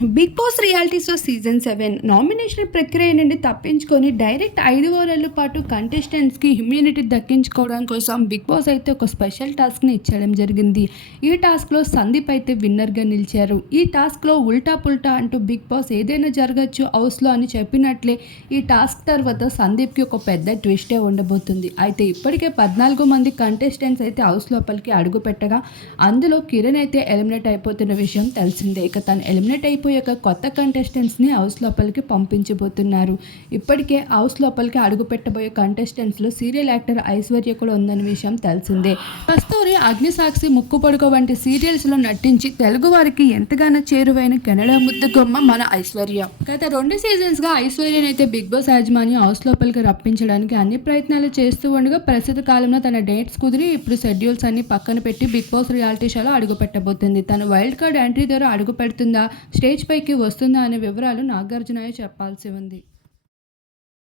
Big Boss reality show season 7 nomination ప్రక్రియ నుండి తప్పించుకొని డైరెక్ట్ 5 ఓవర్ల పాటు కంటెస్టెంట్స్కి ఇమ్యూనిటీ దక్కించుకోవడం కోసం బిగ్ బాస్ అయితే ఒక స్పెషల్ టాస్క్ని ఇచ్చడం జరిగింది. ఈ టాస్క్లో సందీప్ అయితే విన్నర్గా నిలిచారు. ఈ టాస్క్లో ఉల్టా పుల్టా అంటూ బిగ్ బాస్ ఏదైనా జరగచ్చు హౌస్లో అని చెప్పినట్లే ఈ టాస్క్ తర్వాత సందీప్కి ఒక పెద్ద ట్విస్టే ఉండబోతుంది. అయితే ఇప్పటికే 14 మంది కంటెస్టెంట్స్ అయితే హౌస్ లోపలికి అడుగు పెట్టగా అందులో కిరణ్ అయితే ఎలిమినేట్ అయిపోతున్న విషయం తెలిసిందే. ఇక తను ఎలిమినేట్ అయిపోయాక కొత్త కంటెస్టెంట్స్ని హౌస్ లోపలికి పంపించబోతున్నారు. ఇప్పటికే హౌస్ లోపలికి అడుగు పెట్టబోయే కంటెస్టెంట్స్లో సీరియల్ యాక్టర్ ఐశ్వర్య కూడా ఉందన్న విషయం తెలిసిందే. కస్తూరి, అగ్నిసాక్షి, ముక్కుపొడుగు వంటి సీరియల్స్లో నటించి తెలుగు వారికి ఎంతగానో చేరువైన కెనడా ముద్దుగొమ్మ మన ఐశ్వర్య. గత 2 సీజన్స్గా ఐశ్వర్యనైతే బిగ్ బాస్ యాజమాన్యం హౌస్ లోపలికి రప్పించడానికి అన్ని ప్రయత్నాలు చేస్తూ ఉండగా ప్రస్తుత కాలంలో తన డేట్స్ కుదిరి ఇప్పుడు షెడ్యూల్స్ అన్ని పక్కన పెట్టి బిగ్ బాస్ రియాలిటీ షోలో అడుగు పెట్టబోతుంది. తను వైల్డ్ కార్డ్ ఎంట్రీ ద్వారా అడుగు పెడుతుందా, స్టేజ్ పైకి వస్తుందా అనే వివరాలు నాగార్జున చెప్పాల్సి ఉంది.